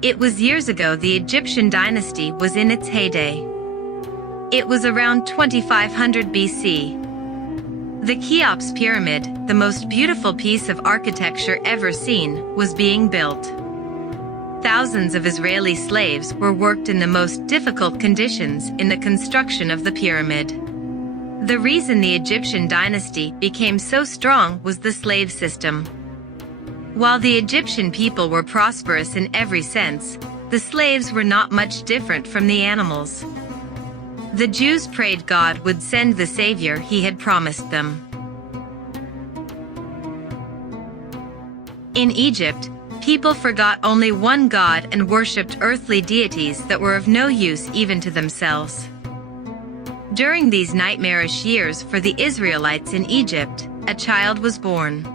It was years ago the Egyptian dynasty was in its heyday. It was around 2500 BC. The Cheops Pyramid, the most beautiful piece of architecture ever seen, was being built. Thousands of Israeli slaves were worked in the most difficult conditions in the construction of the pyramid. The reason the Egyptian dynasty became so strong was the slave system. While the Egyptian people were prosperous in every sense, the slaves were not much different from the animals. The Jews prayed God would send the Savior He had promised them. In Egypt, people forgot only one God and worshipped earthly deities that were of no use even to themselves. During these nightmarish years for the Israelites in Egypt, a child was born.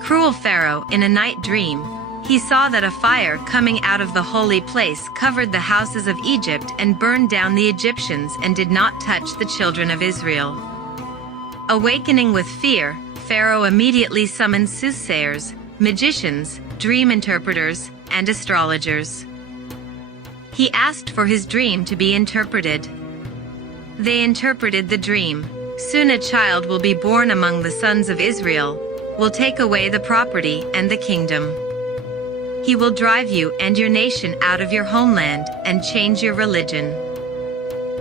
Cruel Pharaoh, in a night dream, he saw that a fire coming out of the holy place covered the houses of Egypt and burned down the Egyptians and did not touch the children of Israel. Awakening with fear, Pharaoh immediately summoned soothsayers, magicians, dream interpreters, and astrologers. He asked for his dream to be interpreted. They interpreted the dream. Soon a child will be born among the sons of Israel, will take away the property and the kingdom. He will drive you and your nation out of your homeland and change your religion.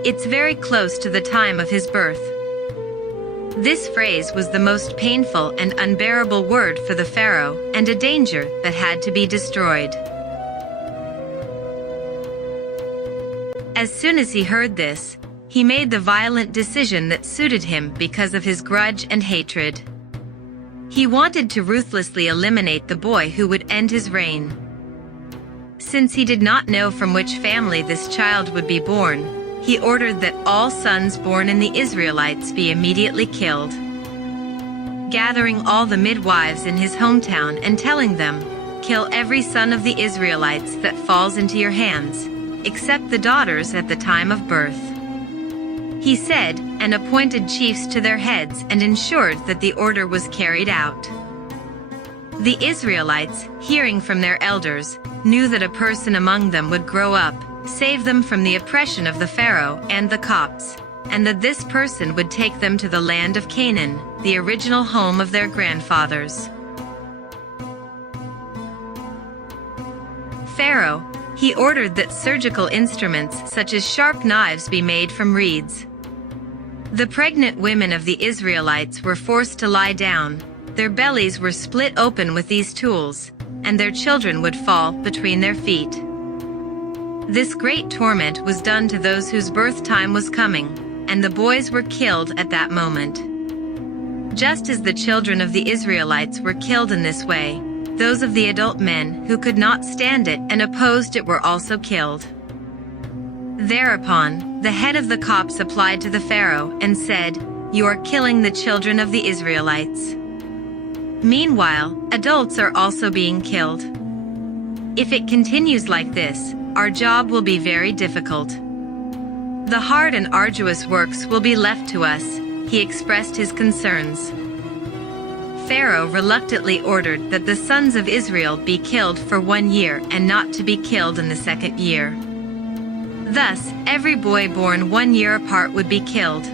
It's very close to the time of his birth. This phrase was the most painful and unbearable word for the Pharaoh, and a danger that had to be destroyed. As soon as he heard this, he made the violent decision that suited him because of his grudge and hatred. He wanted to ruthlessly eliminate the boy who would end his reign. Since he did not know from which family this child would be born, he ordered that all sons born in the Israelites be immediately killed. Gathering all the midwives in his hometown and telling them, "Kill every son of the Israelites that falls into your hands, except the daughters at the time of birth." He said, and appointed chiefs to their heads and ensured that the order was carried out. The Israelites, hearing from their elders, knew that a person among them would grow up, save them from the oppression of the Pharaoh and the Copts, and that this person would take them to the land of Canaan, the original home of their grandfathers. Pharaoh, he ordered that surgical instruments such as sharp knives be made from reeds. The pregnant women of the Israelites were forced to lie down, their bellies were split open with these tools, and their children would fall between their feet. This great torment was done to those whose birth time was coming, and the boys were killed at that moment. Just as the children of the Israelites were killed in this way, those of the adult men who could not stand it and opposed it were also killed. Thereupon, the head of the Copts applied to the Pharaoh and said, "You are killing the children of the Israelites." Meanwhile, adults are also being killed. If it continues like this, our job will be very difficult. The hard and arduous works will be left to us, he expressed his concerns. Pharaoh reluctantly ordered that the sons of Israel be killed for 1 year and not to be killed in the second year. Thus, every boy born 1 year apart would be killed.